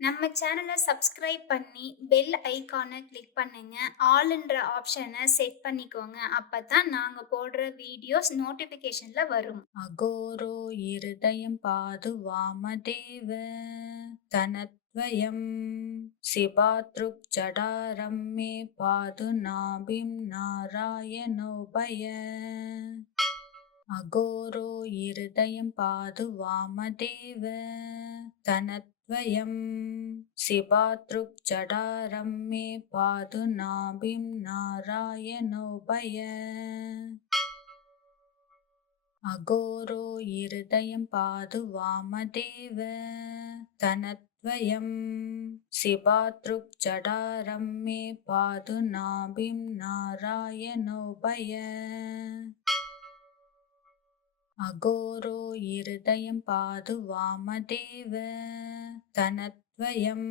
நம்ம சேனல சப்ஸ்கிரைப் பண்ணி, bell ஐகான click பண்ணுங்க. ஆல்ன்ற ஆப்ஷன செட் பண்ணிக்கோங்க. அப்பதான் நாங்க போடுற வீடியோஸ் நோட்டிஃபிகேஷன்ல வரும். అఘోరో హృదయం పాదు వామదేవ తనద్వయం శివాతృక్జడారం మే పాదు నాభిం నారాయణోభయ అఘోరో హృదయం పాదు వామదేవ తనద్వయం శివాతృక్జడారం మే పాదు నాభిం నారాయణోభయ అఘోరో హృదయం పాదు వామదేవ తనద్వయం శివాతృక్జడారం మే పాదు నాభిం నారాయణోభయ అఘోరో హృదయం పాదు వామదేవ తనద్వయం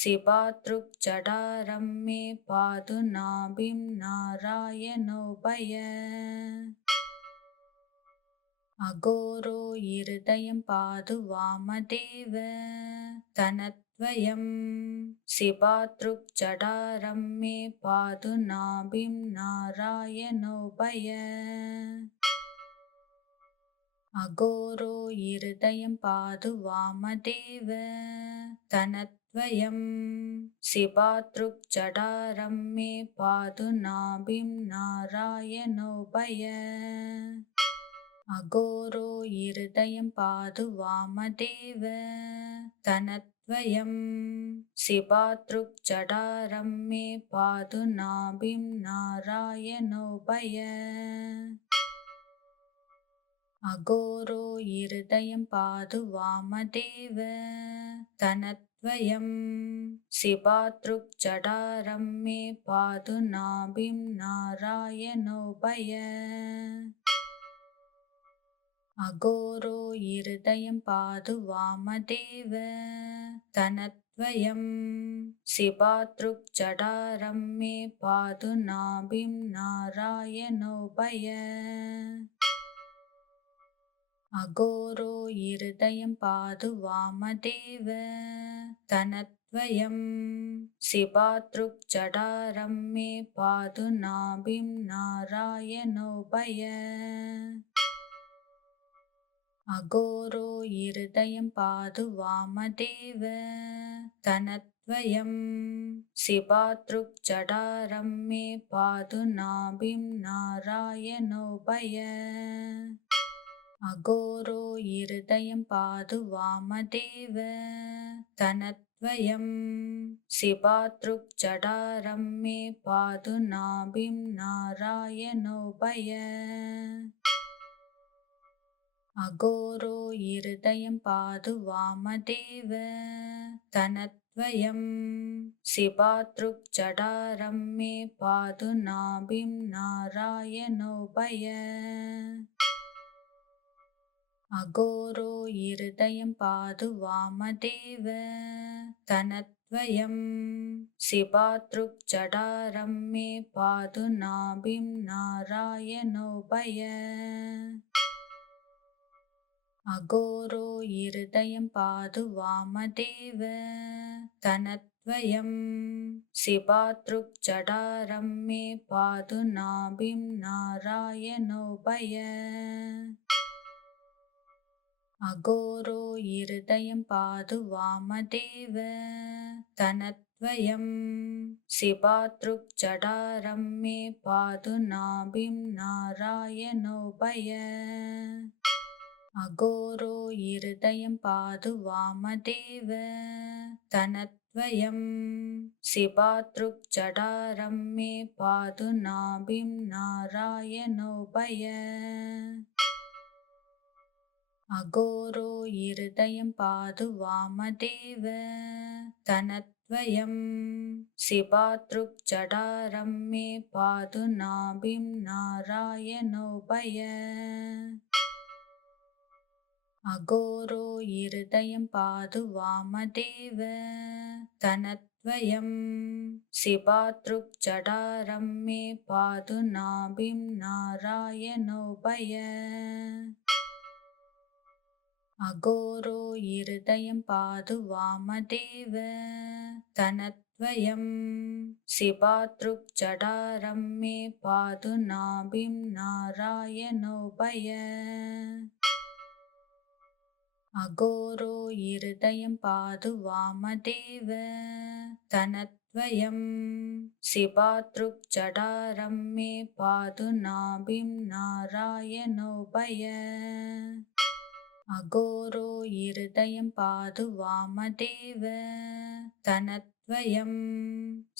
శివాతృక్జడారం మే పాదు నాభిం నారాయణోభయ అఘోరో హృదయం పాదు వామదేవ తనద్వయం శివాతృక్జడారం మే పాదు నాభిం నారాయణోభయ అఘోరో హృదయం పాదు వామదేవ తనద్వయం శివాతృక్జడారం మే పాదు నాభిం నారాయణోభయ అఘోరో హృదయం పాదు వామదేవ తనద్వయం శివాతృక్జడారం మే పాదు నాభిం నారాయణోభయ అఘోరో హృదయం పాదు వామదేవ తనద్వయం శివాతృక్జడారం మే పాదు నాభిం నారాయణోభయ అఘోరో హృదయం పాదు వామదేవ తనద్వయం శివాతృక్జడారం మే పాదు నాభిం నారాయణోభయ అఘోరో హృదయం పాదు వామదేవ తనద్వయం శివాతృక్జడారం మే పాదు నాభిం నారాయణోభయ అఘోరో హృదయం పాదు వామదేవ తనద్వయం శివాతృక్జడారం మే పాదు నాభిం నారాయణోభయ అఘోరో హృదయం పాదు వామదేవ తనద్వయం శివాతృక్జడారం మే పాదు నాభిం నారాయణోభయ అఘోరో హృదయం పాదు వామదేవ తనద్వయం శివాతృక్జడారం మే పాదు నాభిం నారాయణోభయ అఘోరో హృదయం పాదు వామదేవ తనద్వయం శివాతృక్జడారం మే పాదు నాభిం నారాయణోభయ అఘోరో హృదయం పాదు వామదేవ తనద్వయం శివాతృక్జడారం మే పాదు నాభిం నారాయణోభయ అఘోరో హృదయం పాదు వామదేవ తనద్వయం శివాతృక్జడారం మే పాదు నాభిం నారాయణోభయ అఘోరో హృదయం పాదు వామదేవ తనద్వయం శివాతృక్జడారం మే పాదు నాభిం నారాయణోభయ అఘోరో హృదయం పాదు వామదేవ తనద్వయం శివాతృక్జడారం మే పాదు నాభిం నారాయణోభయ అఘోరో హృదయం పాదు వామదేవ తనద్వయం శివాతృక్జడారం మే పాదు నాభిం నారాయణోభయ अघोरो हृदयं पातु वामदेव तनद्वयं शिवातृक्जडारं मे पातु नाभिं नारायणोभय अघोरो हृदयं पातु वामदेव तनद्वयं शिवातृक्जडारं मे पातु नाभिं नारायणोभय अघोरो हृदयं पातु वामदेव तनद्वयं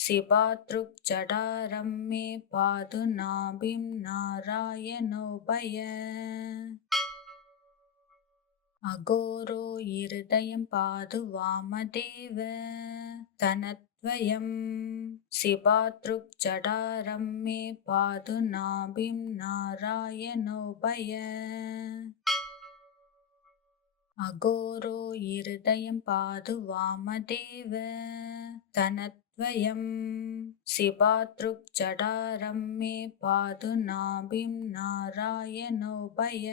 शिवातृक्जडारं मे पातु नाभिं नारायणोभय अघोरो हृदयं पातु वामदेव तनद्वयं शिवातृक्जडारं मे पातु नाभिं नारायणोभय अघोरो हृदयं पातु वामदेव तनद्वयं शिवातृक्जडारं मे पातु नाभिं नारायणोभय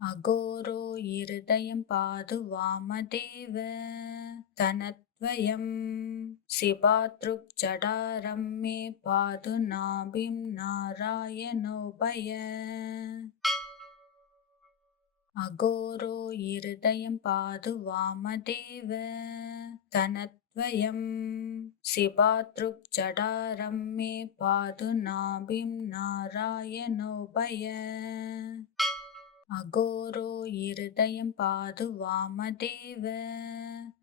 अघोरो हृदयं पातु वामदेव तनद्वयं शिवातृक्जडारं मे पातु नाभिं नारायणोभय अघोरो हृदयं पातु वामदेव तनद्वयं शिवातृक्जडारं मे पातु नाभिं नारायणोभय अघोरो हृदयं पातु वामदेव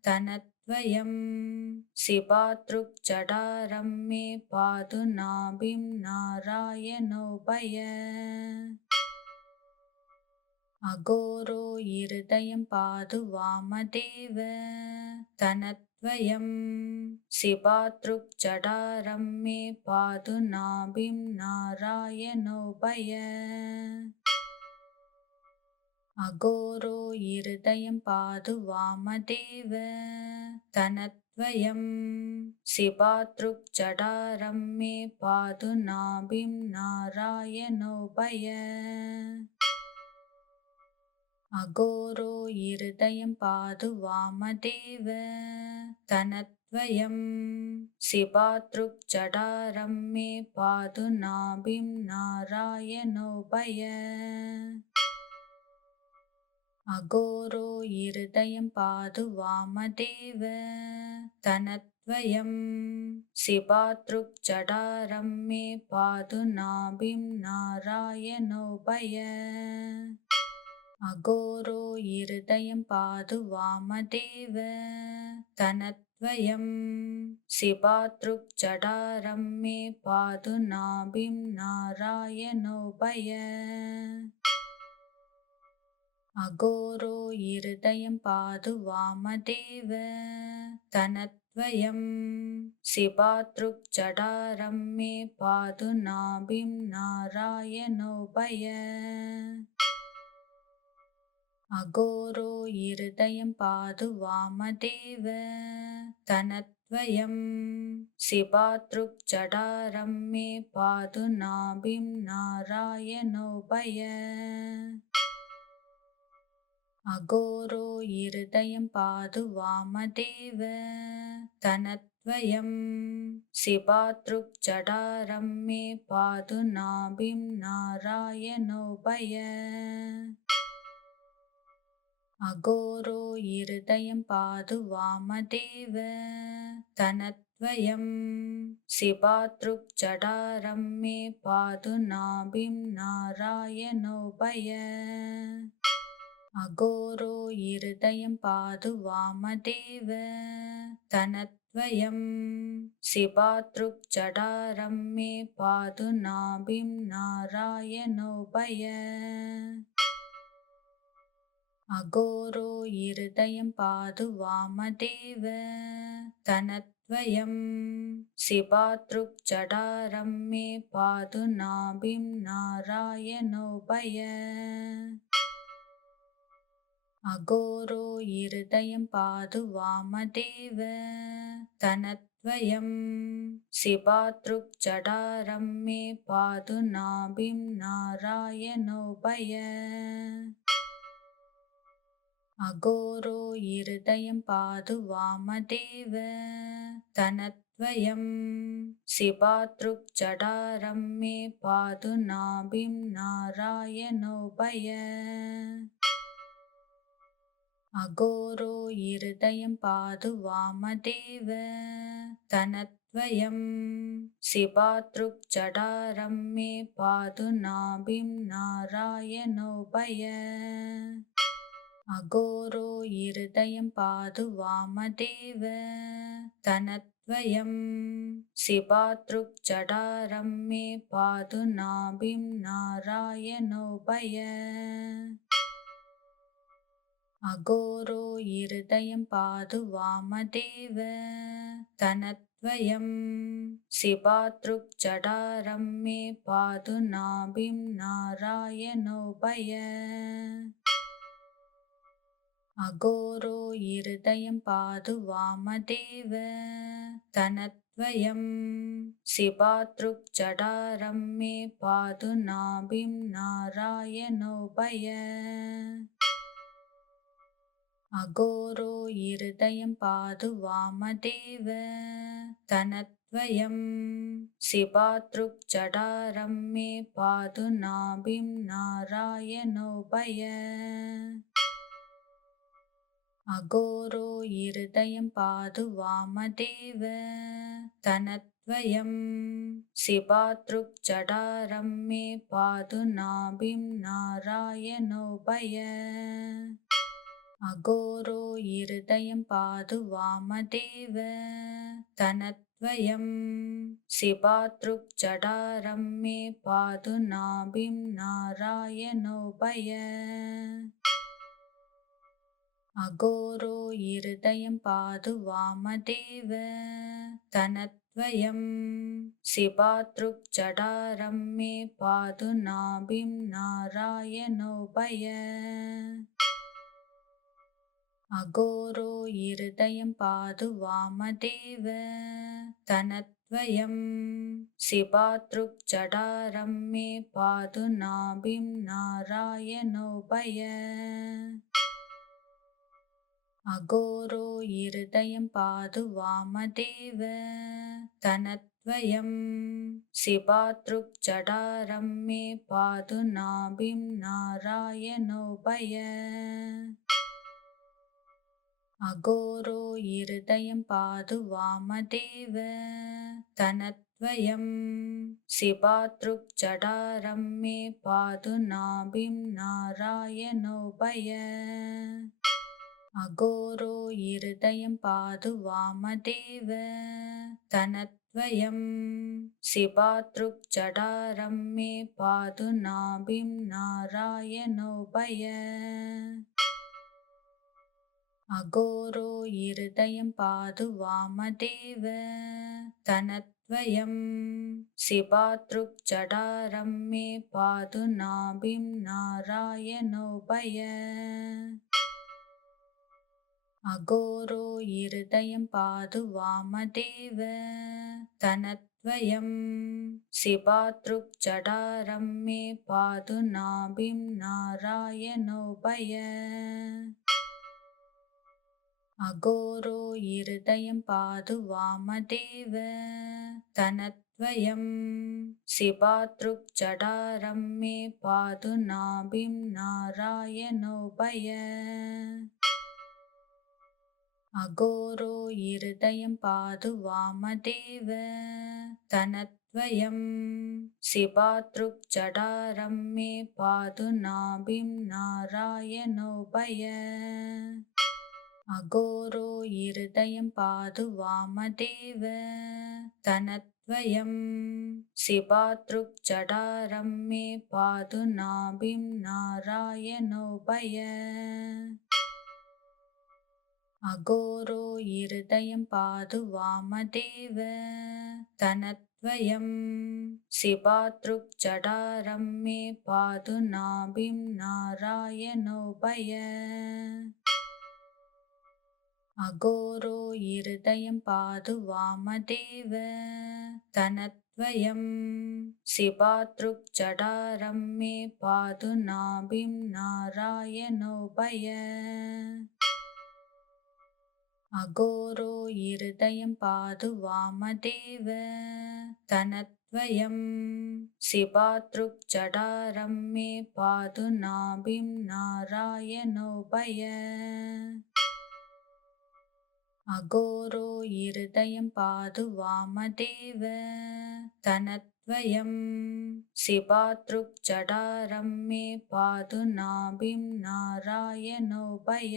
तनद्वयं शिवातृक्जडारं मे पातु नाभिं नारायणोभय अघोरो हृदयं पातु वामदेव तनद्वयं शिवातृक्जडारं मे पातु नाभिं नारायणोभय अघोरो हृदयं पातु वामदेव तनद्वयं शिवातृक्जडारं मे पातु नाभिं नारायणोभय अघोरो हृदयं पातु वामदेव तनद्वयं शिवातृक्जडारं मे पातु नाभिं नारायणोभय अघोरो हृदयं पातु वामदेव तनद्वयं शिवातृक्जडारं मे पातु नाभिं नारायणोभय अघोरो हृदयं पातु वामदेव तनद्वयं शिवातृक्जडारं मे पातु नाभिं नारायणोभय अघोरो हृदयं पातु वामदेव तनद्वयं शिवातृक्जडारं मे पातु नाभिं नारायणोभय अघोरो हृदयं पातु वामदेव तनद्वयं शिवातृक्जडारं मे पातु नाभिं नारायणोभय अघोरो हृदयं पातु वामदेव तनद्वयं शिवातृक्जडारं मे पातु नाभिं नारायणोभय अघोरो हृदयं पातु वामदेव तनद्वयं शिवातृक्जडारं मे पातु नाभिं नारायणोभय अघोरो हृदयं पातु वामदेव तनद्वयं शिवातृक्जडारं मे पातु नाभिं नारायणोभय अघोरो हृदयं पातु वामदेव तनद्वयं शिवातृक्जडारं मे पातु नाभिं नारायणोभय अघोरो हृदयं पातु वामदेव तनद्वयं तनत्वयं शिवातृक्जडारं मे पातु नाभिं नारायणोऽभय अघोरो हृदयं पातु वामदेव तनत्वयं शिवातृक्जडारं मे पातु नाभिं नारायणोऽभय अघोरो हृदयं पातु वामदेव तनत्वयं शिवातृक्जडारं मे पातु नाभिं नारायणोऽभय अघोरो हृदयं पातु वामदेव तनत्वयं शिवातृक्जडारं मे पातु नाभिं नारायणोऽभय अघोरो हृदयं पातु वामदेव तनत्वयं शिवातृक्जडारं मे पातु नाभिं नारायणोऽभय अघोरो हृदयं पातु वामदेव तनत्वयं शिवातृक्जडारं मे पातु नाभिं नारायणोऽभय अघोरो हृदयं पातु वामदेव तनत्वयं शिवातृक्जडारं मे पातु नाभिं नारायणोऽभय अघोरो हृदयं पातु वामदेव तनत्वयं शिवातृक्जडारं मे पातु नाभिं नारायणोऽभय अघोरो हृदयं पातु वामदेव तनत्वयं शिवातृक्जडारं मे पातु नाभिं नारायणोऽभय अघोरो हृदयं पातु वामदेव तनत्वयं शिवातृक्जडारं मे पातु नाभिं नारायणोऽभय अघोरो हृदयं पातु वामदेव तनत्वयं शिवातृक्जडारं मे पातु नाभिं नारायणोऽभय अघोरो हृदयं पातु वामदेव तनत्वयं शिवातृक्जडारं मे पातु नाभिं नारायणोऽभय अघोरो हृदयं पातु वामदेव तनत्वयं शिवातृक्जडारं मे पातु नाभिं नारायणोऽभय अघोरो हृदयं पातु वामदेव तनत्वयं शिवातृक्जडारं मे पातु नाभिं नारायणोऽभय अघोरो हृदयं पातु वामदेव तनत्वयं शिवातृक्जडारं मे पातु नाभिं नारायणोऽभय अघोरो हृदयं पातु वामदेव तनत्वयं शिवातृक्जडारं मे पातु नाभिं नारायणोऽभय अघोरो हृदयं पातु वामदेव तनत्वयं शिवातृक्जडारं मे पातु नाभिं नारायणोऽभय अघोरो हृदयं पातु वामदेव तनत्वयं शिवातृक्जडारं मे पातु नाभिं नारायणोऽभय अघोरो हृदयं पातु वामदेव तनत्वयं शिवातृक्जडारं मे पातु नाभिं नारायणोऽभय अघोरो हृदयं पातु वामदेव तनत्वयं शिवातृक्जडारं मे पातु नाभिं नारायणोऽभय अघोरो हृदयं पातु वामदेव तनद्वयं शिवातृक्जडारं मे पातु नाभिं नारायणोभय अघोरो हृदयं पातु वामदेव तनद्वयं शिवातृक्जडारं मे पातु नाभिं नारायणोभय अघोरो हृदयं पातु वामदेव तनद्वयं शिवातृक्जडारं मे पातु नाभिं नारायणोभय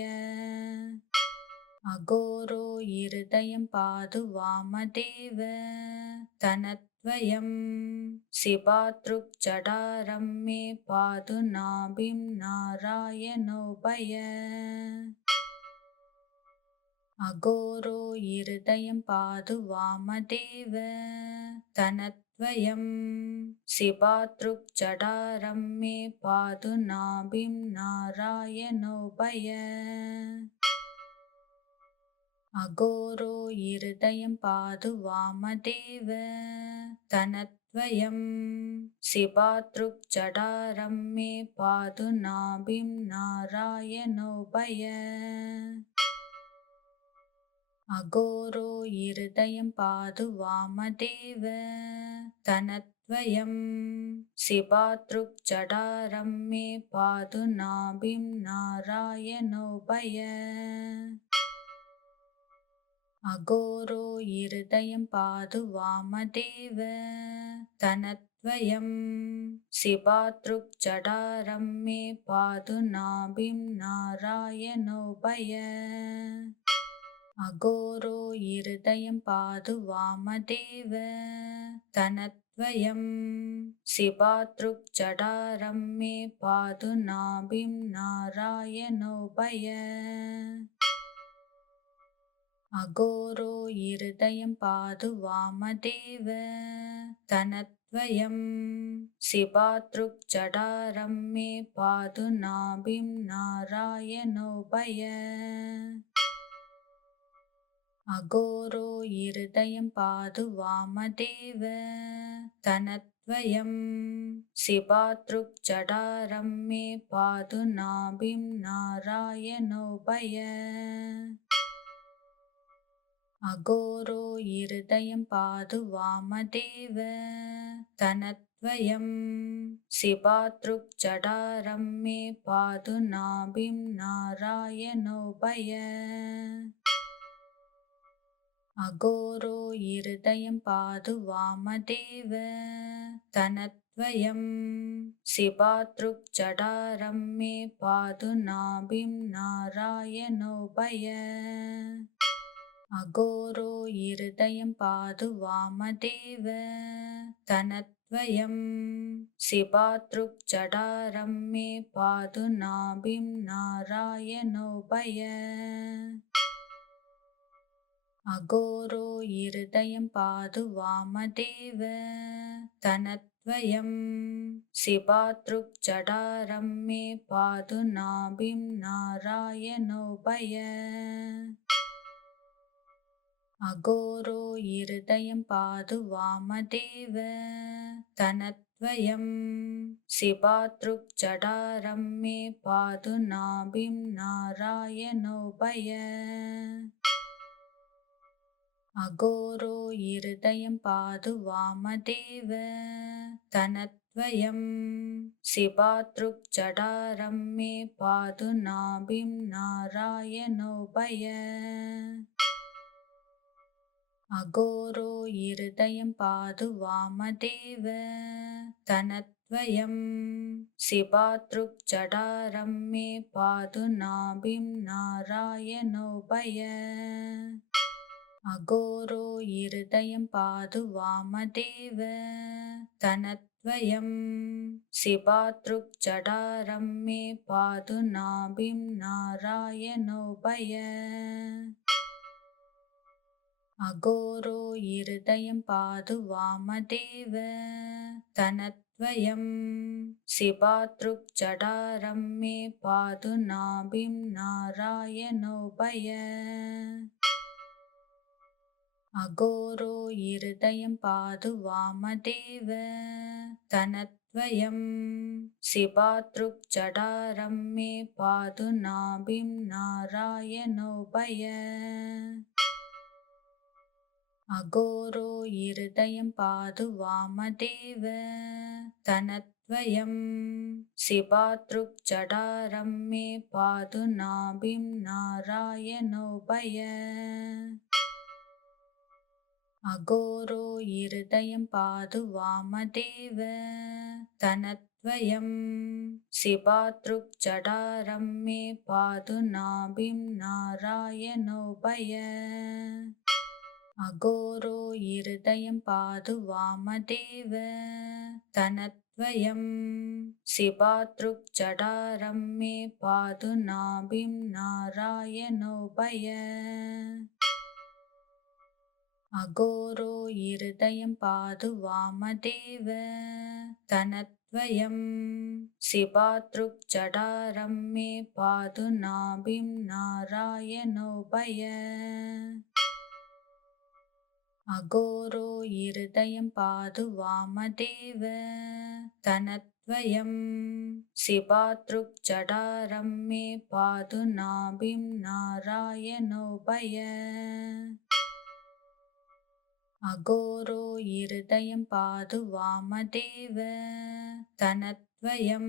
अघोरो हृदयं पातु वामदेव तनद्वयं शिवातृक्जडारं मे पातु नाभिं नारायणोभय अघोरो हृदयं पातु वामदेव तनद्वयं शिवातृक्जडारं मे पातु नाभिं नारायणोभय अघोरो हृदयं पातु वामदेव तनद्वयं शिवातृक्जडारं मे पातु नाभिं नारायणोभय अघोरो हृदयं पातु वामदेव तनद्वयं शिवातृक्जडारं मे पातु नाभिं नारायणोभय अघोरो हृदयं पातु वामदेव तनद्वयं शिवातृक्जडारं मे पातु नाभिं नारायणोभय अघोरो हृदयं पातु वामदेव तनद्वयं शिवातृक्जडारं मे पातु नाभिं नारायणोभय अघोरो हृदयं पातु वामदेव तनद्वयं शिवातृक्जडारं मे पातु नाभिं नारायणोभय अघोरो हृदयं पातु वामदेव तनद्वयं शिवातृक्जडारं मे पातु नाभिं नारायणोभय अघोरो हृदयं पातु वामदेव तनद्वयं शिवातृक्जडारं मे पातु नाभिं नारायणोभय अघोरो हृदयं पातु वामदेव तनद्वयं शिवातृक्जडारं मे पातु नाभिं नारायणोभय अघोरो हृदयं पातु वामदेव तनद्वयं शिवातृक्जडारं मे पातु नाभिं नारायणोभय अघोरो हृदयं पातु वामदेव तनद्वयं शिवातृक्जडारं मे पातु नाभिं नारायणोभय अघोरो हृदयं पातु वामदेव तनद्वयं शिवातृक्जडारं मे पातु नाभिं नारायणोभय अघोरो हृदयं पातु वामदेव तनद्वयं शिवातृक्जडारं मे पातु नाभिं नारायणोभय अघोरो हृदयं पातु वामदेव तनद्वयं शिवातृक्जडारं मे पातु नाभिं नारायणोभय अघोरो हृदयं पातु वामदेव तनद्वयं शिवातृक्जडारं मे पातु नाभिं नारायणोभय अघोरो हृदयं पातु वामदेव तनद्वयं तनत्वयं शिवातृक्जडारं मे पातु नाभिं नारायणोऽभय अघोरो हृदयं पातु वामदेव तनत्वयं शिवातृक्जडारं मे पातु नाभिं नारायणोऽभय अघोरो हृदयं पातु वामदेव तनत्वयं शिवातृक्जडारं मे पातु नाभिं नारायणोऽभय अघोरो हृदयं पातु वामदेव तनत्वयं शिवातृक्जडारं मे पातु नाभिं नारायणोऽभय अघोरो हृदयं पातु वामदेव तनत्वयं शिवातृक्जडारं मे पातु नाभिं नारायणोऽभय अघोरो हृदयं पातु वामदेव तनत्वयं शिवातृक्जडारं मे पातु नाभिं नारायणोऽभय अघोरो हृदयं पातु वामदेव तनत्वयं शिवातृक्जडारं मे पातु नाभिं नारायणोऽभय अघोरो हृदयं पातु वामदेव तनत्वयं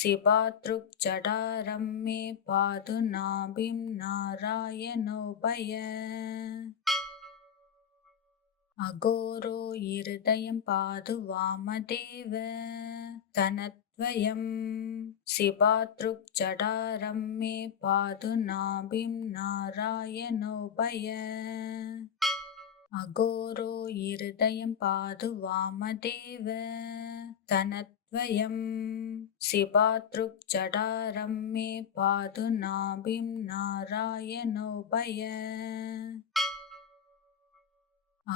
शिवातृक्जडारं मे पातु नाभिं नारायणोऽभय अघोरो हृदयं पातु वामदेव तनत्वयं शिवातृक्जडारं मे पातु नाभिं नारायणोऽभय अघोरो हृदयं पातु वामदेव तनत्वयं शिवातृक्जडारं मे पातु नाभिं नारायणोऽभय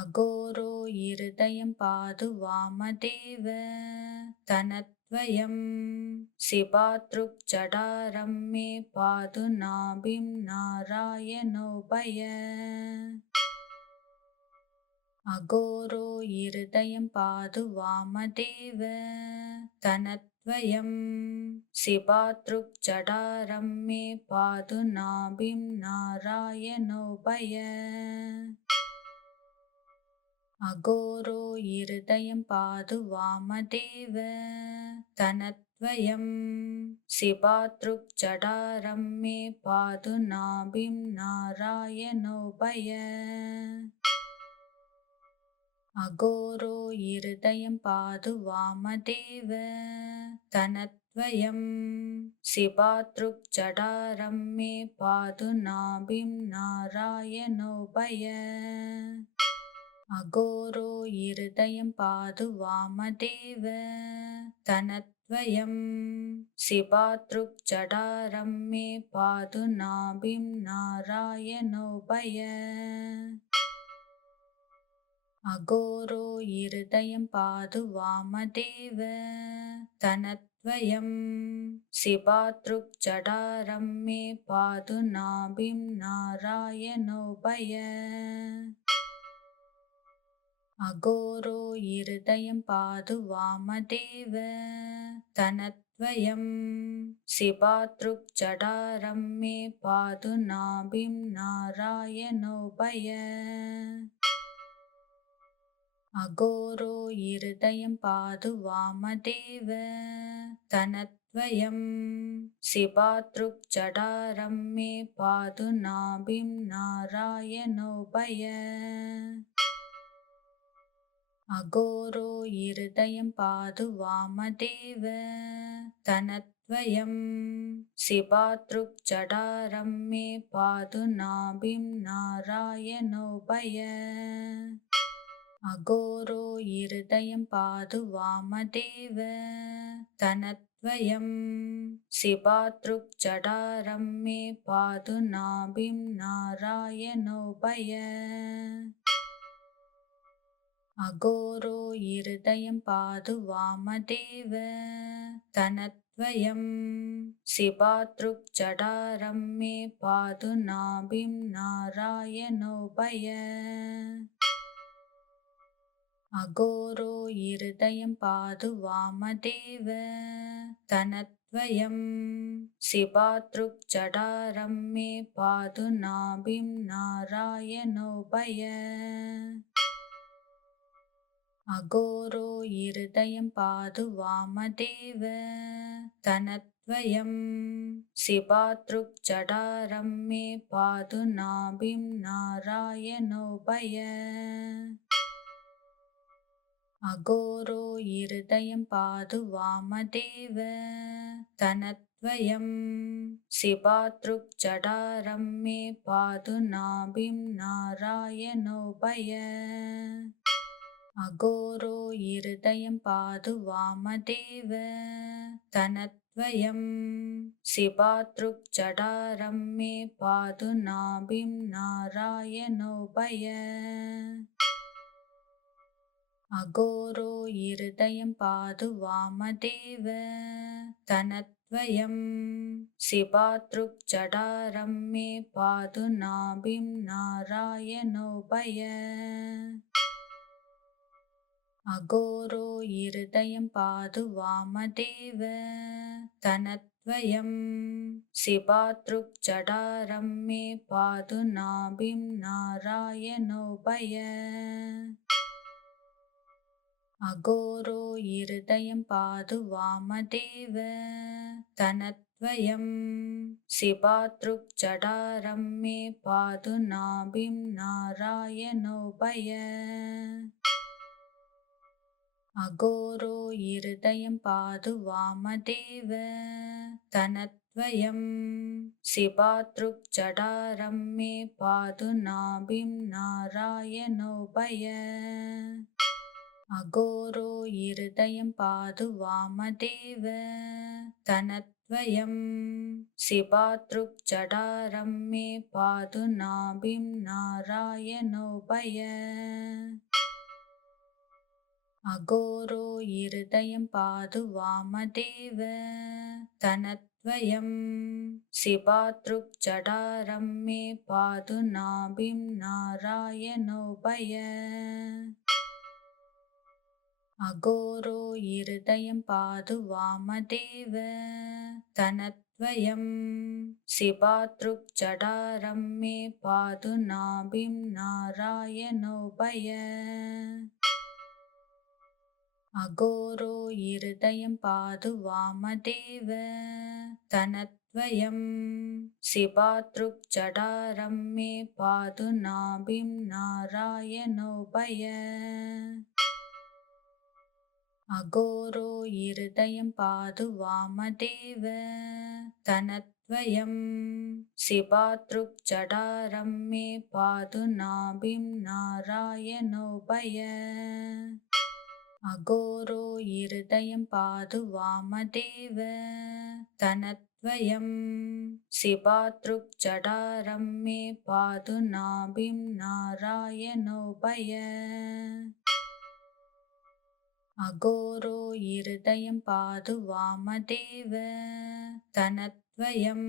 अघोरो हृदयं पातु वामदेव तनत्वयं शिवातृक्जडारं मे पातु नाभिं नारायणोऽभय अघोरो हृदयं पातु वामदेव तनत्वयं शिवातृक्जडारं मे पातु नाभिं नारायणोऽभय अघोरो हृदयं पातु वामदेव तनत्वयं शिवातृक्जडारं मे पातु नाभिं नारायणोऽभय अघोरो हृदयं पातु वामदेव तनत्वयं शिवातृक्जडारं मे पातु नाभिं नारायणोऽभय अघोरो हृदयं पातु वामदेव तनत्वयं शिवातृक्जडारं मे पातु नाभिं नारायणोऽभय अघोरो हृदयं पातु वामदेव तनत्वयं शिवातृक्जडारं मे पातु नाभिं नारायणोऽभय अघोरो हृदयं पातु वामदेव तनत्वयं शिवातृक्जडारं मे पातु नाभिं नारायणोऽभय अघोरो हृदयं पातु वामदेव तनत्वयं शिवातृक्जडारं मे पातु नाभिं नारायणोऽभय अघोरो हृदयं पातु वामदेव तनत्वयं शिवातृक्जडारं मे पातु नाभिं नारायणोऽभय अघोरो हृदयं पातु वामदेव तनत्वयं शिवातृक्जडारं मे पातु नाभिं नारायणोऽभय अघोरो हृदयं पातु वामदेव तनद्वयं शिवातृक्जडारं मे पातु नाभिं नारायणोभय अघोरो हृदयं पातु वामदेव तनद्वयं शिवातृक्जडारं मे पातु नाभिं नारायणोभय अघोरो हृदयं पातु वामदेव तनद्वयं शिवातृक्जडारं मे पातु नाभिं नारायणोभय अघोरो हृदयं पातु वामदेव तनद्वयं शिवातृक्जडारं मे पातु नाभिं नारायणोभय अघोरो हृदयं पातु वामदेव तनद्वयं शिवातृक्जडारं मे पातु नाभिं नारायणोभय अघोरो हृदयं पातु वामदेव तनद्वयं शिवातृक्जडारं मे पातु नाभिं नारायणोभय अघोरो हृदयं पातु वामदेव तनद्वयं शिवातृक्जडारं मे पातु नाभिं नारायणोभय अघोरो हृदयं पातु वामदेव तनद्वयं शिवातृक्जडारं मे पातु नाभिं नारायणोभय अघोरो हृदयं पातु वामदेव तनद्वयं शिवातृक्जडारं मे पातु नाभिं नारायणोभय अघोरो हृदयं पातु वामदेव तनद्वयं शिवातृक्जडारं मे पातु नाभिं नारायणोभय अघोरो हृदयं पातु वामदेव तनद्वयं शिवातृक्जडारं मे पातु नाभिं नारायणोभय अघोरो हृदयं पातु वामदेव तनद्वयं शिवातृक्जडारं मे पातु नाभिं नारायणोभय अघोरो हृदयं पातु वामदेव तनद्वयं शिवातृक्जडारं मे पातु नाभिं नारायणोभय अघोरो हृदयं पातु वामदेव तनद्वयं शिवातृक्जडारं मे पातु नाभिं नारायणोभय अघोरो हृदयं पातु वामदेव तनद्वयं शिवातृक्जडारं मे पातु नाभिं नारायणोभय अघोरो हृदयं पातु वामदेव तनद्वयं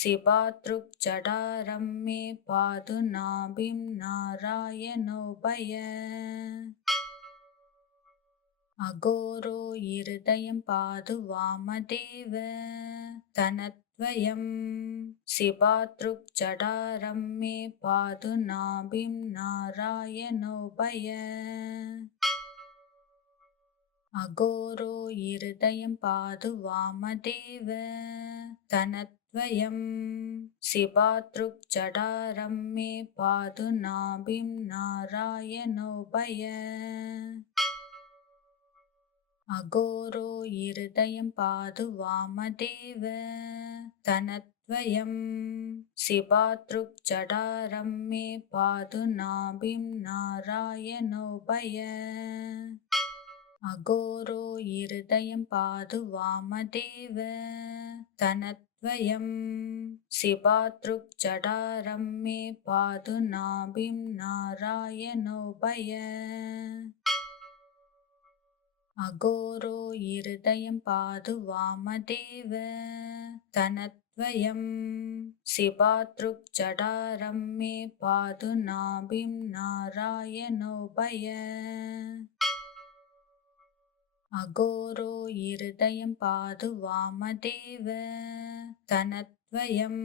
शिवातृक्जडारं मे पातु नाभिं नारायणोभय अघोरो हृदयं पातु वामदेव तनद्वयं शिवातृक्जडारं मे पातु नाभिं नारायणोभय अघोरो हृदयं पातु वामदेव तनद्वयं शिवातृक्जडारं मे पातु नाभिं नारायणोभय अघोरो हृदयं पातु वामदेव तनद्वयं शिवातृक्जडारं मे पातु नाभिं नारायणोभय अघोरो हृदयं पातु वामदेव तनद्वयं शिवातृक्जडारं मे पातु नाभिं नारायणोभय अघोरो हृदयं पातु वामदेव तनद्वयं शिवातृक्जडारं मे पातु नाभिं नारायणोभय अघोरो हृदयं पातु वामदेव तनद्वयं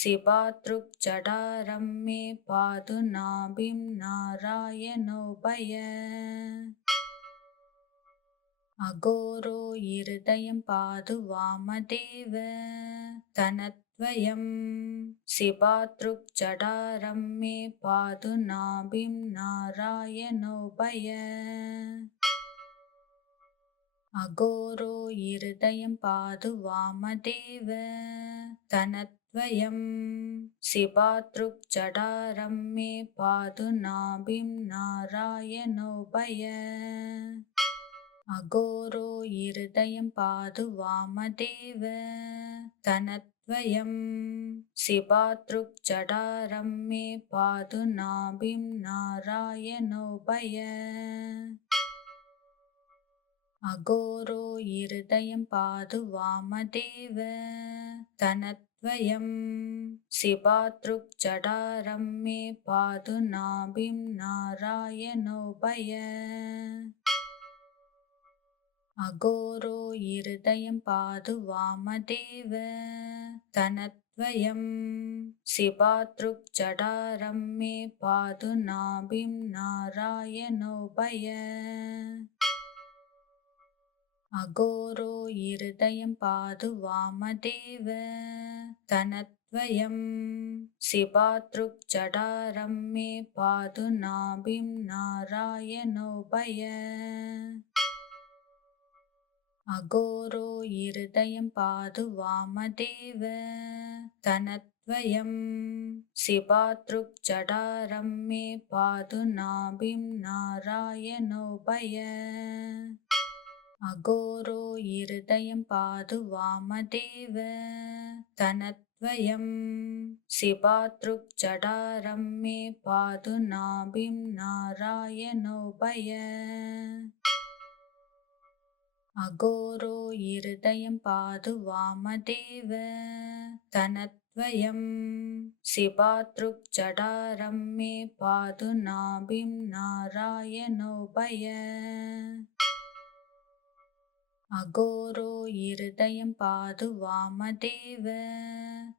शिवातृक्जडारं मे पातु नाभिं नारायणोभय अघोरो हृदयं पातु वामदेव तनद्वयं शिवातृक्जडारं मे पातु नाभिं नारायणोभय अघोरो हृदयं पातु वामदेव तनद्वयं शिवातृक्जडारं मे पातु नाभिं नारायणोभय अघोरो हृदयं पातु वामदेव तनद्वयं शिवातृक्जडारं मे पातु नाभिं नारायणोभय अघोरो हृदयं पातु वामदेव तनद्वयं शिवातृक्जडारं मे पातु नाभिं नारायणोभय अघोरो हृदयं पातु वामदेव तनद्वयं शिवातृक्जडारं मे पातु नाभिं नारायणोभय अघोरो हृदयं पातु वामदेव तनद्वयं शिवातृक्जडारं मे पातु नाभिं नारायणोभय अघोरो हृदयं पातु वामदेव तनद्वयं शिवातृक्जडारं मे पातु नाभिं नारायणोभय अघोरो हृदयं पातु वामदेव तनद्वयं शिवातृक्जडारं मे पातु नाभिं नारायणोभय अघोरो हृदयं पातु वामदेव तनद्वयं शिवातृक्जडारं मे पातु नाभिं नारायणोभय अघोरो हृदयं पातु वामदेव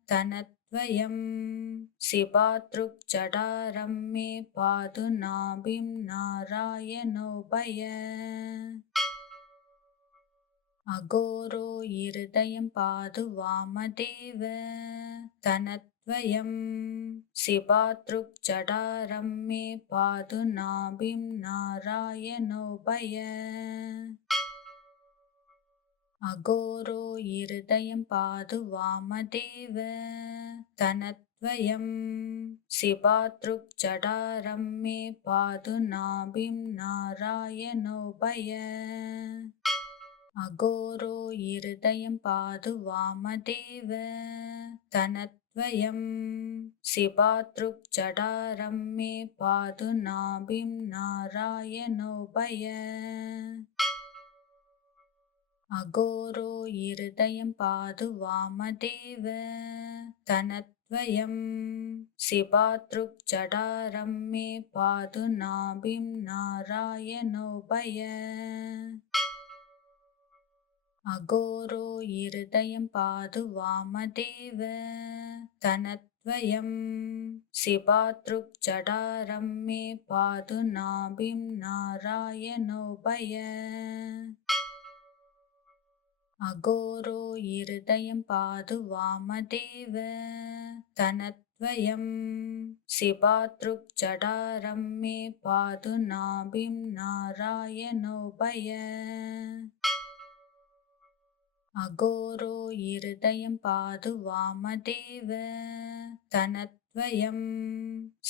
तनद्वयं शिवातृक्जडारं मे पातु नाभिं नारायणोभय अघोरो हृदयं पातु वामदेव तनद्वयं शिवातृक्जडारं मे पातु नाभिं नारायणोभय अघोरो हृदयं पातु वामदेव तनद्वयं शिवातृक्जडारं मे पातु नाभिं नारायणोभय अघोरो हृदयं पातु वामदेव तनद्वयं शिवातृक्जडारं मे पातु नाभिं नारायणोभय अघोरो हृदयं पातु वामदेव तनद्वयं शिवातृक्जडारं मे पातु नाभिं नारायणोभय अघोरो हृदयं पातु वामदेव तनद्वयं शिवातृक्जडारं मे पातु नाभिं नारायणोभय अघोरो हृदयं पातु वामदेव तनद्वयं शिवातृक्जडारं मे पातु नाभिं नारायणोभय अघोरो हृदयं पातु वामदेव तनद्वयं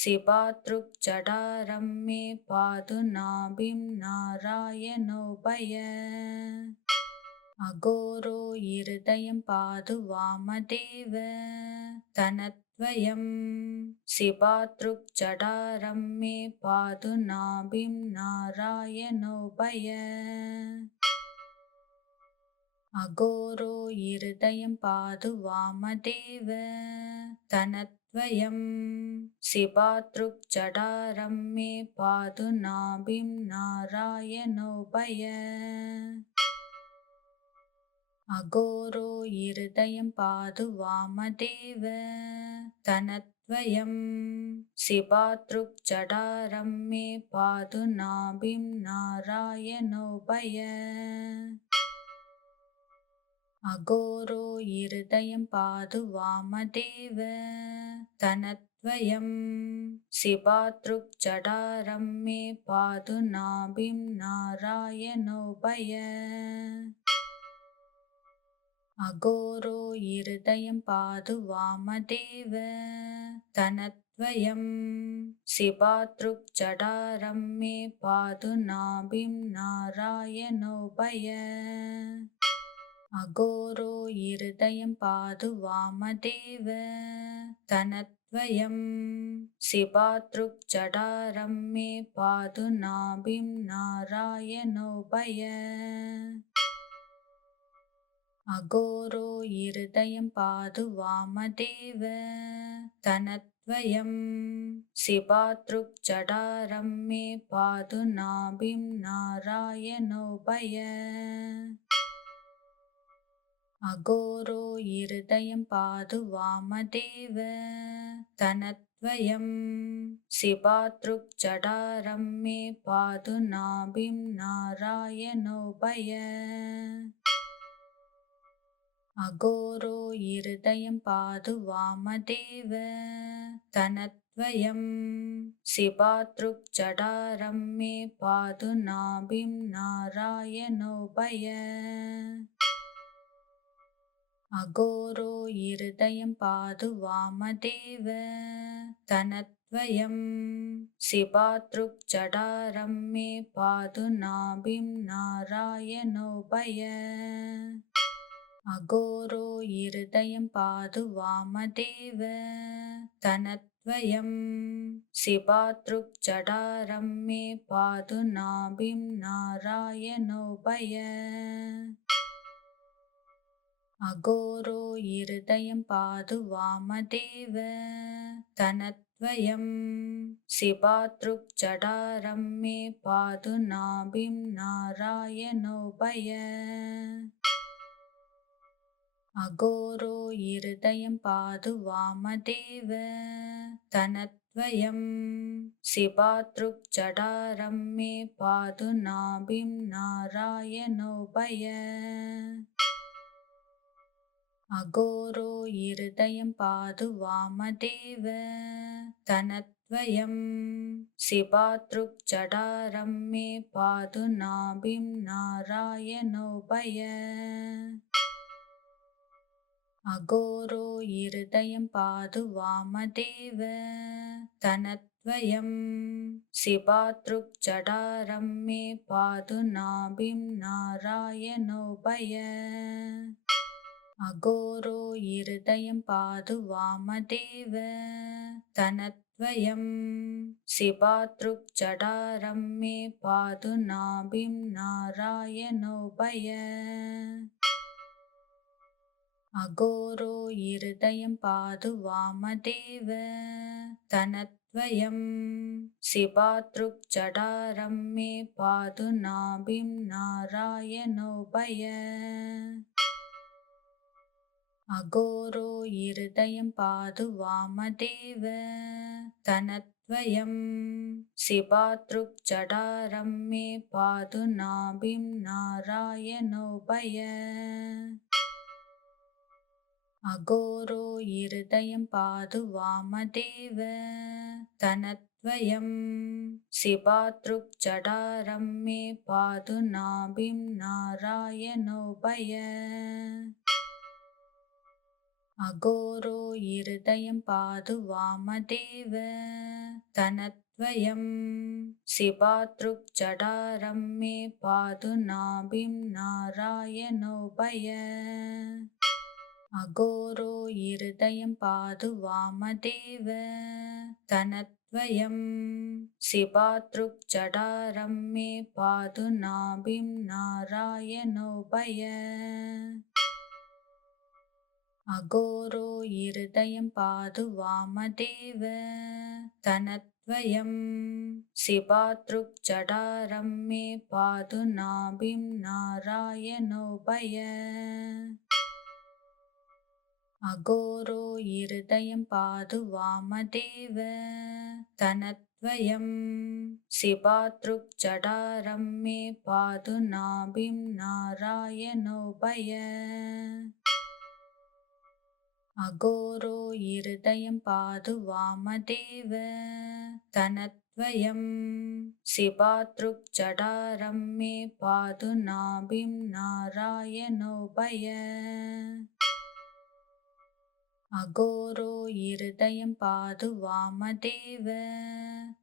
शिवातृक्जडारं मे पातु नाभिं नारायणोभय अघोरो हृदयं पातु वामदेव तनद्वयं शिवातृक्जडारं मे पातु नाभिं नारायणोभय अघोरो हृदयं पातु वामदेव तनद्वयं शिवातृक्जडारं मे पातु नाभिं नारायणोभय अघोरो हृदयं पातु वामदेव तनद्वयं शिवातृक्जडारं मे पातु नाभिं नारायणोभय अघोरो हृदयं पातु वामदेव तनद्वयं शिवातृक्जडारं मे पातु नाभिं नारायणोभय अघोरो हृदयं पातु वामदेव तनद्वयं शिवातृक्जडारं मे पातु नाभिं नारायणोभय अघोरो हृदयं पातु वामदेव तनद्वयं शिवातृक्जडारं मे पातु नाभिं नारायणोभय अघोरो हृदयं पातु वामदेव तनद्वयं शिवातृक्जडारं मे पातु नाभिं नारायणोभय अघोरो हृदयं पातु वामदेव तनद्वयं शिवातृक्जडारं मे पातु नाभिं नारायणोभय अघोरो हृदयं पातु वामदेव तनद्वयं शिवातृक्जडारं मे पातु नाभिं नारायणोभय अघोरो हृदयं पातु वामदेव तनद्वयं शिवातृक्जडारं मे पातु नाभिं नारायणोभय अघोरो हृदयं पातु वामदेव तनद्वयं शिवातृक्जडारं मे पातु नाभिं नारायणोभय अघोरो हृदयं पातु वामदेव तनद्वयं शिवातृक्जडारं मे पातु नाभिं नारायणोभय अघोरो हृदयं पातु वामदेव तनद्वयं शिवातृक्जडारं मे पातु नाभिं नारायणोभय अघोरो हृदयं पातु वामदेव तनद्वयं शिवातृक्जडारं मे पातु नाभिं नारायणोभय अघोरो हृदयं पातु वामदेव तनद्वयं शिवातृक्जडारं मे पातु नाभिं नारायणोभय अघोरो हृदयं पातु वामदेव तनद्वयं शिवातृक्जडारं मे पातु नाभिं नारायणोभय अघोरो हृदयं पातु वामदेव तनद्वयं शिवातृक्जडारं मे पातु नाभिं नारायणोभय अघोरो हृदयं पातु वामदेव तनद्वयं शिवातृक्जडारं मे पातु नाभिं नारायणोभय अघोरो हृदयं पातु वामदेव तनद्वयं शिवातृक्जडारं मे पातु नाभिं नारायणोभय अघोरो हृदयं पातु वामदेव तनद्वयं शिवातृक्जडारं मे पातु नाभिं नारायणोभय अघोरो हृदयं पातु वामदेव तनद्वयं शिवातृक्जडारं मे पातु नाभिं नारायणोभय अघोरो हृदयं पातु वामदेव तनद्वयं शिवातृक्जडारं मे पातु नाभिं नारायणोभय अघोरो हृदयं पातु वामदेव तनद्वयं शिवातृक्जडारं मे पातु नाभिं नारायणोभय अघोरो हृदयं पातु वामदेव तनद्वयं शिवातृक्जडारं मे पातु नाभिं नारायणोभय अघोरो हृदयं पातु वामदेव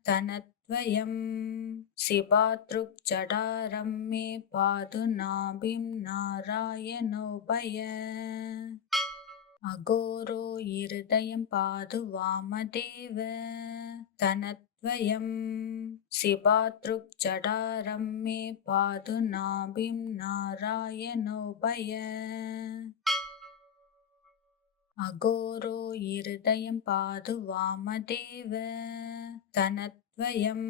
तनद्वयं शिवातृक्जडारं मे पातु नाभिं नारायणोभय अघोरो हृदयं पातु वामदेव तनद्वयं शिवातृक्जडारं मे पातु नाभिं नारायणोभय अघोरो हृदयं पातु वामदेव तनद्वयं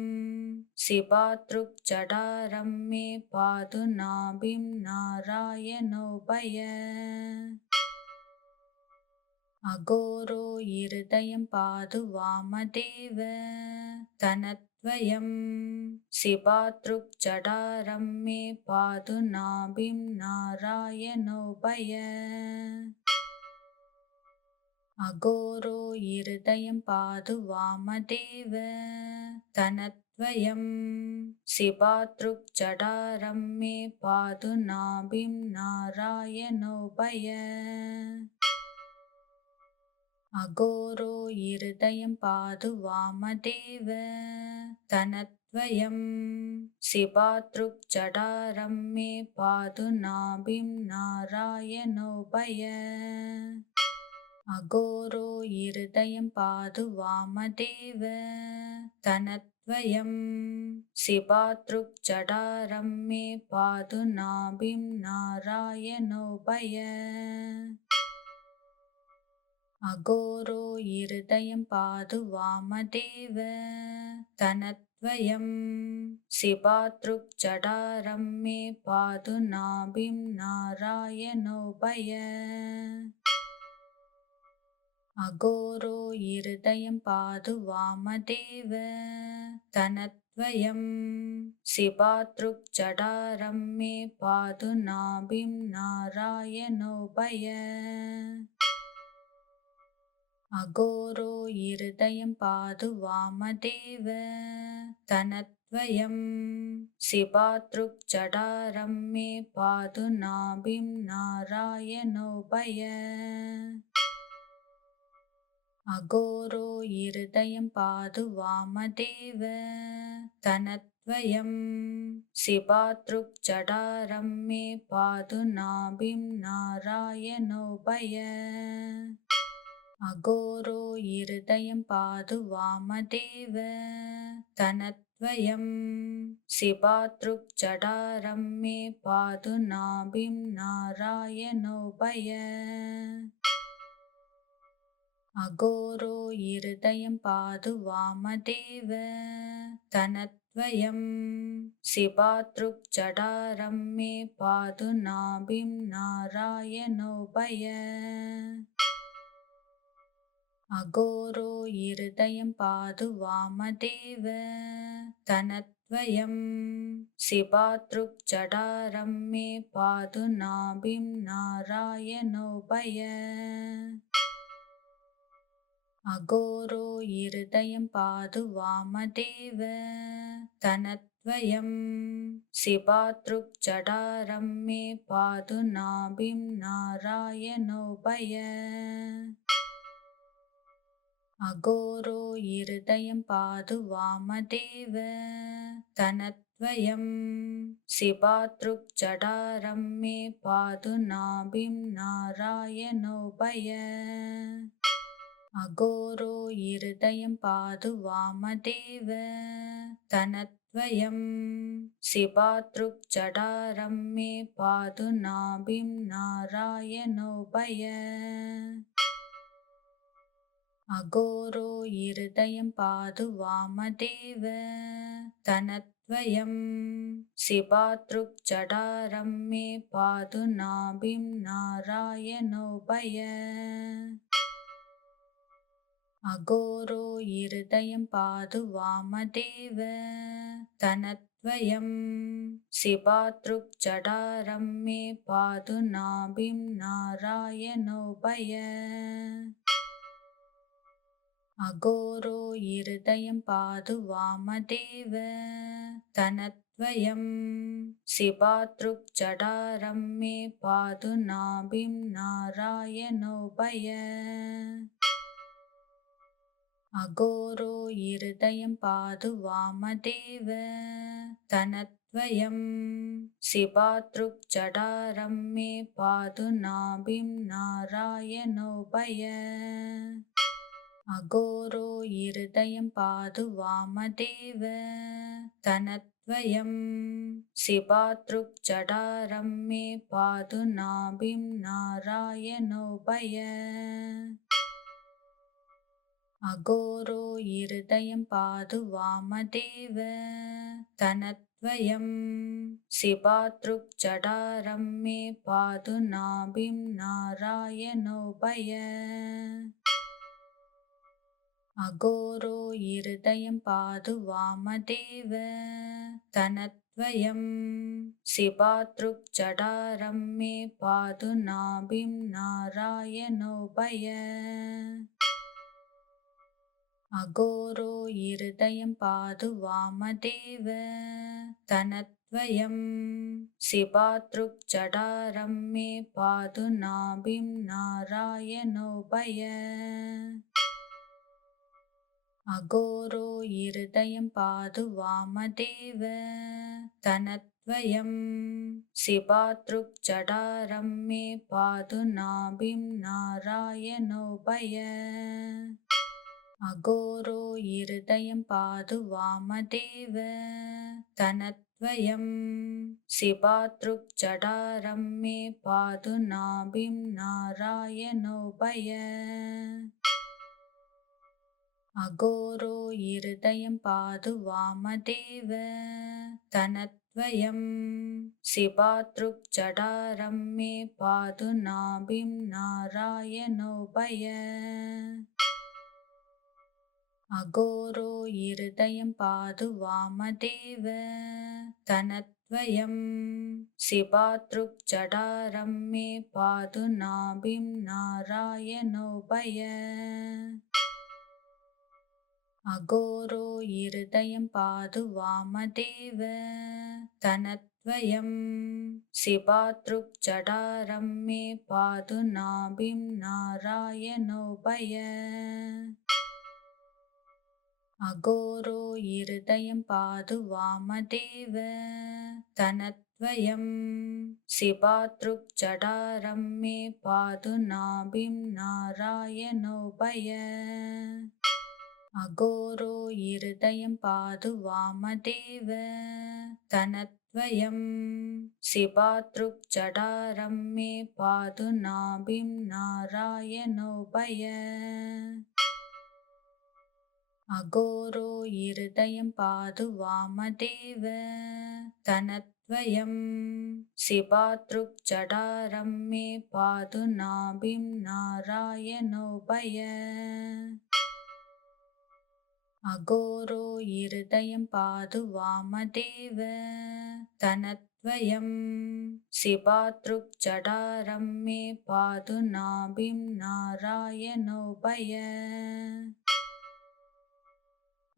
शिवातृक्जडारं मे पातु नाभिं नारायणोभय अघोरो हृदयं पातु वामदेव तनद्वयं शिवातृक्जडारं मे पातु नाभिं नारायणोभय अघोरो हृदयं पातु वामदेव तनद्वयं शिवातृक्जडारं मे पातु नाभिं नारायणोभय अघोरो हृदयं पातु वामदेव तनद्वयं शिवातृक्जडारं मे पातु नाभिं नारायणोभय अघोरो हृदयं पातु वामदेव तनद्वयं शिवातृक्जडारं मे पातु नाभिं नारायणोभय अघोरो हृदयं पातु वामदेव तनद्वयं शिवातृक्जडारं मे पातु नाभिं नारायणोभय अघोरो हृदयं पातु वामदेव तनद्वयं शिवातृक्जडारं मे पातु नाभिं नारायणोभय अघोरो हृदयं पातु वामदेव तनद्वयं शिवातृक्जडारं मे पातु नाभिं नारायणोभय अघोरो हृदयं पातु वामदेव तनद्वयं शिवातृक्जडारं मे पातु नाभिं नारायणोभय अघोरो हृदयं पातु वामदेव तनद्वयं शिवातृक्जडारं मे पातु नाभिं नारायणोभय अघोरो हृदयं पातु वामदेव तनद्वयं शिवातृक्जडारं मे पातु नाभिं नारायणोभय अघोरो हृदयं पातु वामदेव तनद्वयं तनद्वयं शिवातृक्जडारं मे पातु नाभिं नारायणोऽभय अघोरो हृदयं पातु वामदेव तनद्वयं शिवातृक्जडारं मे पातु नाभिं नारायणोऽभय अघोरो हृदयं पातु वामदेव तनद्वयं शिवातृक्जडारं मे पातु नाभिं नारायणोऽभय अघोरो हृदयं पातु वामदेव तनद्वयं शिवातृक्जडारं मे पातु नाभिं नारायणोऽभय अघोरो हृदयं पातु वामदेव तनद्वयं शिवातृक्जडारं मे पातु नाभिं नारायणोऽभय अघोरो हृदयं पातु वामदेव तनद्वयं शिवातृक्जडारं मे पातु नाभिं नारायणोऽभय अघोरो हृदयं पातु वामदेव तनद्वयं शिवातृक्जडारं मे पातु नाभिं नारायणोऽभय अघोरो हृदयं पातु वामदेव तनद्वयं शिवातृक्जडारं मे पातु नाभिं नारायणोऽभय अघोरो हृदयं पातु वामदेव तनद्वयं शिवातृक्जडारं मे पातु नाभिं नारायणोऽभय अघोरो हृदयं पातु वामदेव तनद्वयं शिवातृक्जडारं मे पातु नाभिं नारायणोऽभय अघोरो हृदयं पातु वामदेव तनद्वयं शिवातृक्जडारं मे पातु नाभिं नारायणोऽभय अघोरो हृदयं पातु वामदेव तनद्वयं शिवातृक्जडारं मे पातु नाभिं नारायणोऽभय अघोरो हृदयं पातु वामदेव तनद्वयं शिवातृक्जडारं मे पातु नाभिं नारायणोऽभय अघोरो हृदयं पातु वामदेव तनद्वयं शिवातृक्जडारं मे पातु नाभिं नारायणोऽभय अघोरो हृदयं पातु वामदेव तनद्वयं शिवातृक्जडारं मे पातु नाभिं नारायणोऽभय अघोरो हृदयं पातु वामदेव तनद्वयं शिवातृक्जडारं मे पातु नाभिं नारायणोऽभय अघोरो हृदयं पातु वामदेव तनद्वयं शिवातृक्जडारं मे पातु नाभिं नारायणोऽभय अघोरो हृदयं पातु वामदेव तनद्वयं शिवातृक्जडारं मे पातु नाभिं नारायणोऽभय अघोरो हृदयं पातु वामदेव तनद्वयं शिवातृक्जडारं मे पातु नाभिं नारायणोऽभय अघोरो हृदयं पातु वामदेव तनद्वयं शिवातृक्जडारं मे पातु नाभिं नारायणोऽभय अघोरो हृदयं पातु वामदेव तनद्वयं शिवातृक्जडारं मे पातु नाभिं नारायणोभय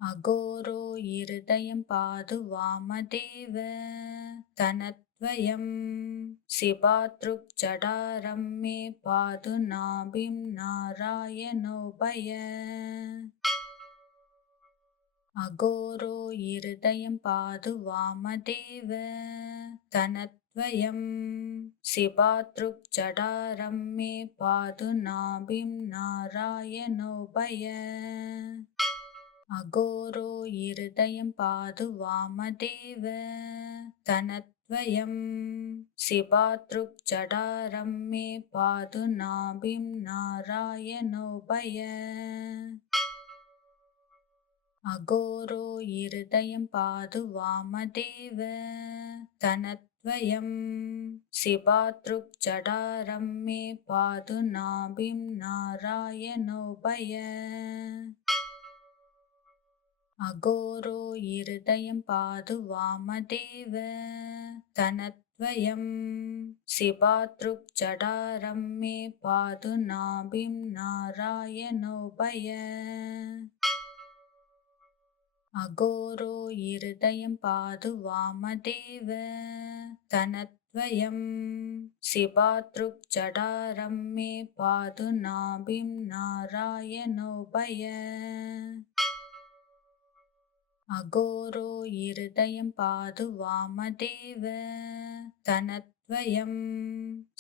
अघोरो हृदयं पातु वामदेव तनद्वयं शिवातृक्जडारं मे पातु नाभिं नारायणोभय अघोरो हृदयं पातु वामदेव तनद्वयं शिवातृक्जडारं मे पातु नाभिं नारायणोभय अघोरो हृदयं पातु वामदेव तनद्वयं शिवातृक्जडारं मे पातु नाभिं नारायणोभय अघोरो हृदयं पातु वामदेव तनद्वयं शिवातृक्जडारं मे पातु नाभिं नारायणोभय अघोरो हृदयं पातु वामदेव तनद्वयं शिवातृक्जडारं मे पातु नाभिं नारायणोभय अघोरो हृदयं पातु वामदेव तनद्वयं शिवातृक्जडारं मे पातु नाभिं नारायणोभय अघोरो हृदयं पातु वामदेव तनद्वयं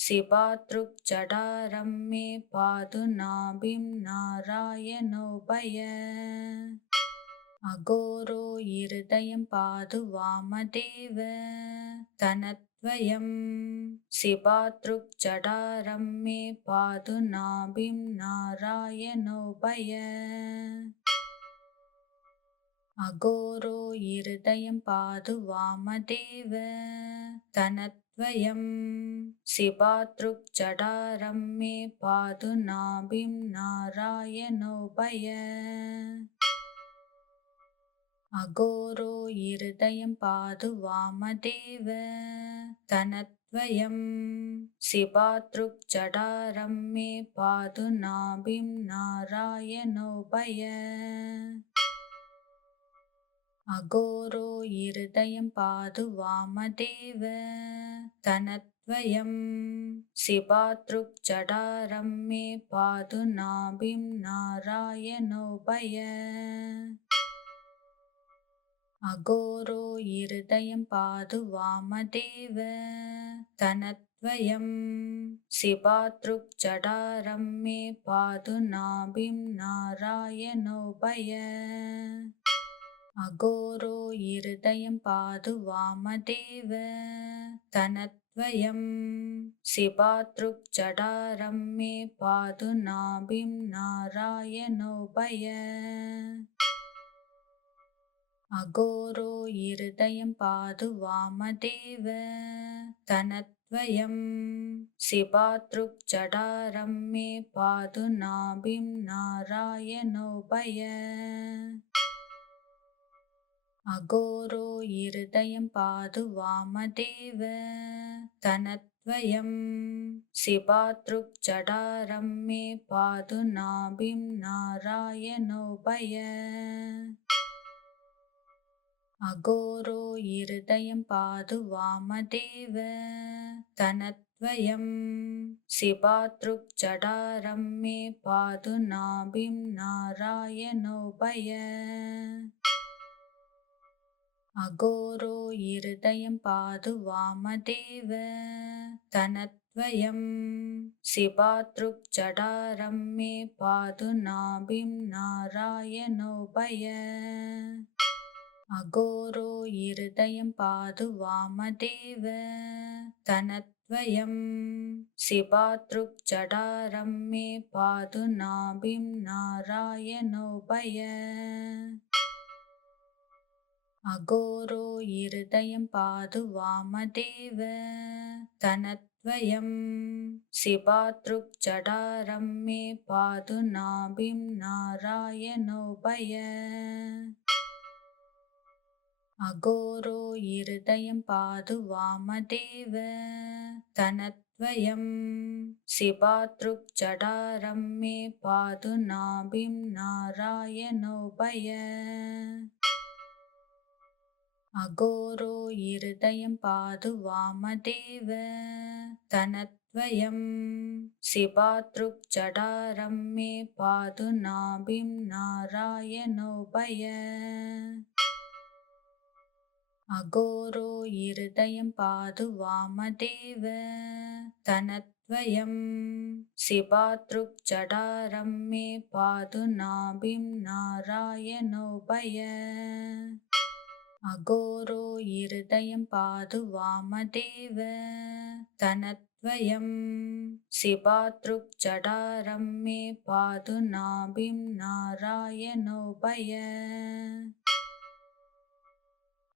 शिवातृक्जडारं मे पातु नाभिं नारायणोभय अघोरो हृदयं पातु वामदेव तनद्वयं शिवातृक्जडारं मे पातु नाभिं नारायणोभय अघोरो हृदयं पातु वामदेव तनद्वयं शिवातृक्जडारं मे पातु नाभिं नारायणोभय अघोरो हृदयं पातु वामदेव तनद्वयं शिवातृक्जडारं मे पातु नाभिं नारायणोभय अघोरो हृदयं पातु वामदेव तनद्वयं शिवातृक्जडारं मे पातु नाभिं नारायणोभय अघोरो हृदयं पातु वामदेव तनद्वयं शिवातृक्जडारं मे पातु नाभिं नारायणोभय अघोरो हृदयं पातु वामदेव तनद्वयं शिवातृक्जडारं मे पातु नाभिं नारायणोभय अघोरो हृदयं पातु वामदेव तनद्वयं शिवातृक्जडारं मे पातु नाभिं नारायणोभय अघोरो हृदयं पातु वामदेव तनद्वयं शिवातृक्जडारं मे पातु नाभिं नारायणोभय अघोरो हृदयं पातु वामदेव तनद्वयं शिवातृक्जडारं मे पातु नाभिं नारायणोभय अघोरो हृदयं पातु वामदेव तनद्वयं शिवातृक्जडारं मे पातु नाभिं नारायणोभय अघोरो हृदयं पातु वामदेव तनद्वयं शिवातृक्जडारं मे पातु नाभिं नारायणोभय अघोरो हृदयं पातु वामदेव तनद्वयं तनद्वयं शिवातृक्जडारं मे पातु नाभिं नारायणोभय अघोरो हृदयं पातु वामदेव तनद्वयं शिवातृक्जडारं मे पातु नाभिं नारायणोभय अघोरो हृदयं पातु वामदेव तनद्वयं शिवातृक्जडारं मे पातु नाभिं नारायणोभय अघोरो हृदयं पातु वामदेव तनद्वयं शिवातृक्जडारं मे पातु नाभिं नारायणोभय अघोरो हृदयं पातु वामदेव तनद्वयं शिवातृक्जडारं मे पातु नाभिं नारायणोभय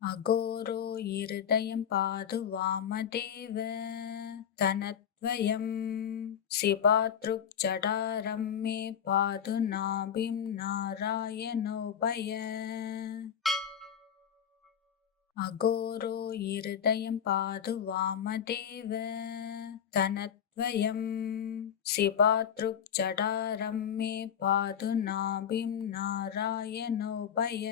अघोरो हृदयं पातु वामदेव तनद्वयं शिवातृक्जडारं मे पातु नाभिं नारायणोभय अघोरो हृदयं पातु वामदेव तनद्वयं शिवातृक्जडारं मे पातु नाभिं नारायणोभय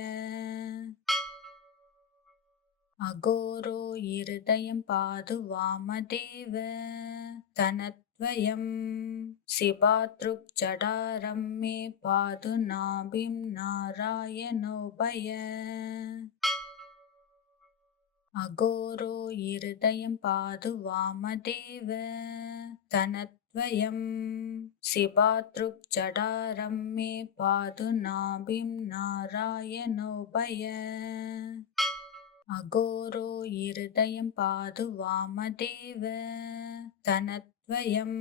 अघोरो हृदयं पातु वामदेव तनद्वयं शिवातृक्जडारं मे पातु नाभिं नारायणोभय अघोरो हृदयं पातु वामदेव तनद्वयं शिवातृक्जडारं मे पातु नाभिं नारायणोभय अघोरो हृदयं पातु वामदेव तनद्वयं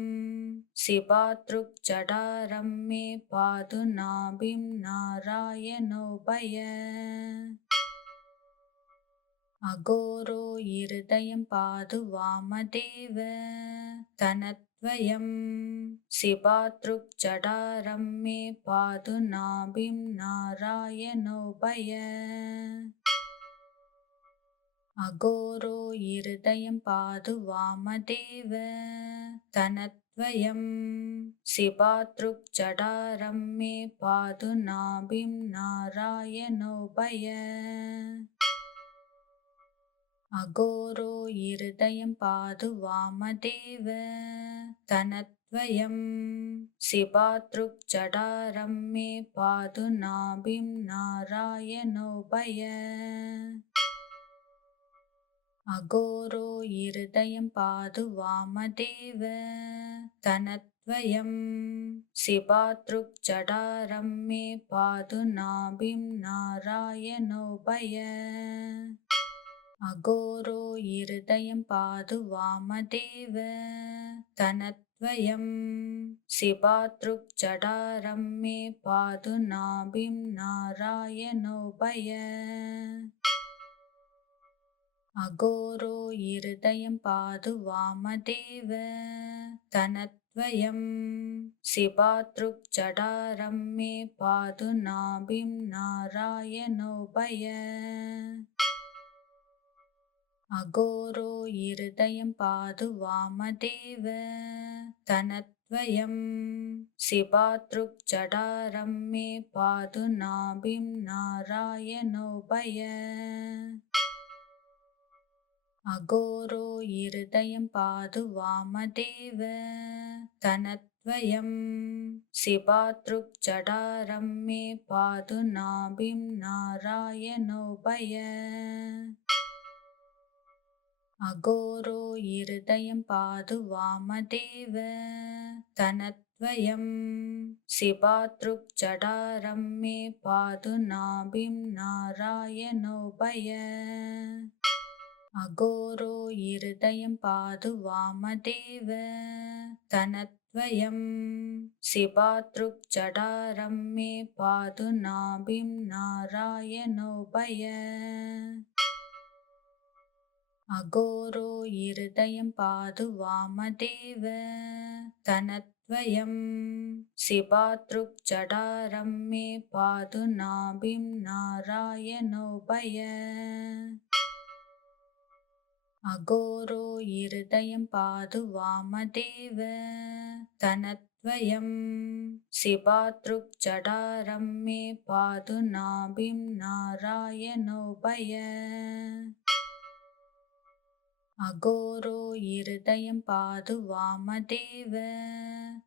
शिवातृक्जडारं मे पातु नाभिं नारायणोभय अघोरो हृदयं पातु वामदेव तनद्वयं शिवातृक्जडारं मे पातु नाभिं नारायणोभय अघोरो हृदयं पातु वामदेव तनद्वयं शिवातृक्जडारं मे पातु नाभिं नारायणोभय अघोरो हृदयं पातु वामदेव तनद्वयं शिवातृक्जडारं मे पातु नाभिं नारायणोभय अघोरो हृदयं पातु वामदेव तनद्वयं शिवातृक्जडारं मे पातु नाभिं नारायणोभय अघोरो हृदयं पातु वामदेव तनद्वयं शिवातृक्जडारं मे पातु नाभिं नारायणोभय अघोरो हृदयं पातु वामदेव तनद्वयं शिवातृक्जडारं मे पातु नाभिं नारायणोभय अघोरो हृदयं पातु वामदेव तनद्वयं शिवातृक्जडारं मे पातु नाभिं नारायणोभय अघोरो हृदयं पातु वामदेव तनद्वयं शिवातृक्जडारं मे पातु नाभिं नारायणोभय अघोरो हृदयं पातु वामदेव तनद्वयं शिवातृक्जडारं मे पातु नाभिं नारायणोभय अघोरो हृदयं पातु वामदेव तनद्वयं शिवातृक्जडारं मे पातु नाभिं नारायणोभय अघोरो हृदयं पातु वामदेव तनद्वयं शिवातृक्जडारं मे पातु नाभिं नारायणोभय अघोरो हृदयं पातु वामदेव तनद्वयं शिवातृक्जडारं मे पातु नाभिं नारायणोभय अघोरो हृदयं पातु वामदेव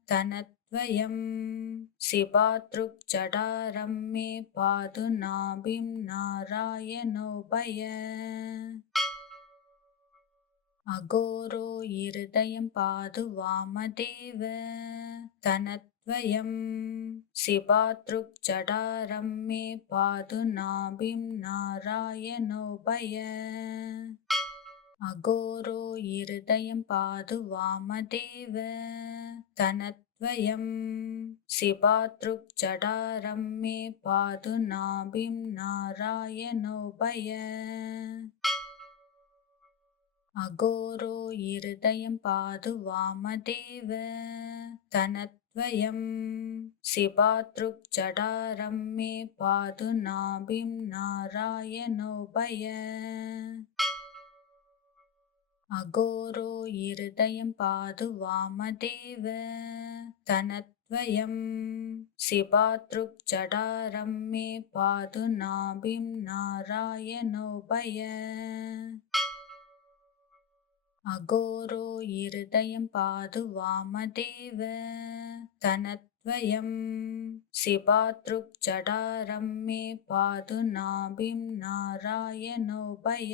तनद्वयं शिवातृक्जडारं मे पातु नाभिं नारायणोभय अघोरो हृदयं पातु वामदेव तनद्वयं शिवातृक्जडारं मे पातु नाभिं नारायणोभय अघोरो हृदयं पातु वामदेव तनद्वयं शिवातृक्जडारं मे पातु नाभिं नारायणोभय अघोरो हृदयं पातु वामदेव तनद्वयं शिवातृक्जडारं मे पातु नाभिं नारायणोभय अघोरो हृदयं पातु वामदेव तनद्वयं शिवातृक्जडारं मे पातु नाभिं नारायणोभय अघोरो हृदयं पातु वामदेव तनद्वयं शिवातृक्जडारं मे पातु नाभिं नारायणोभय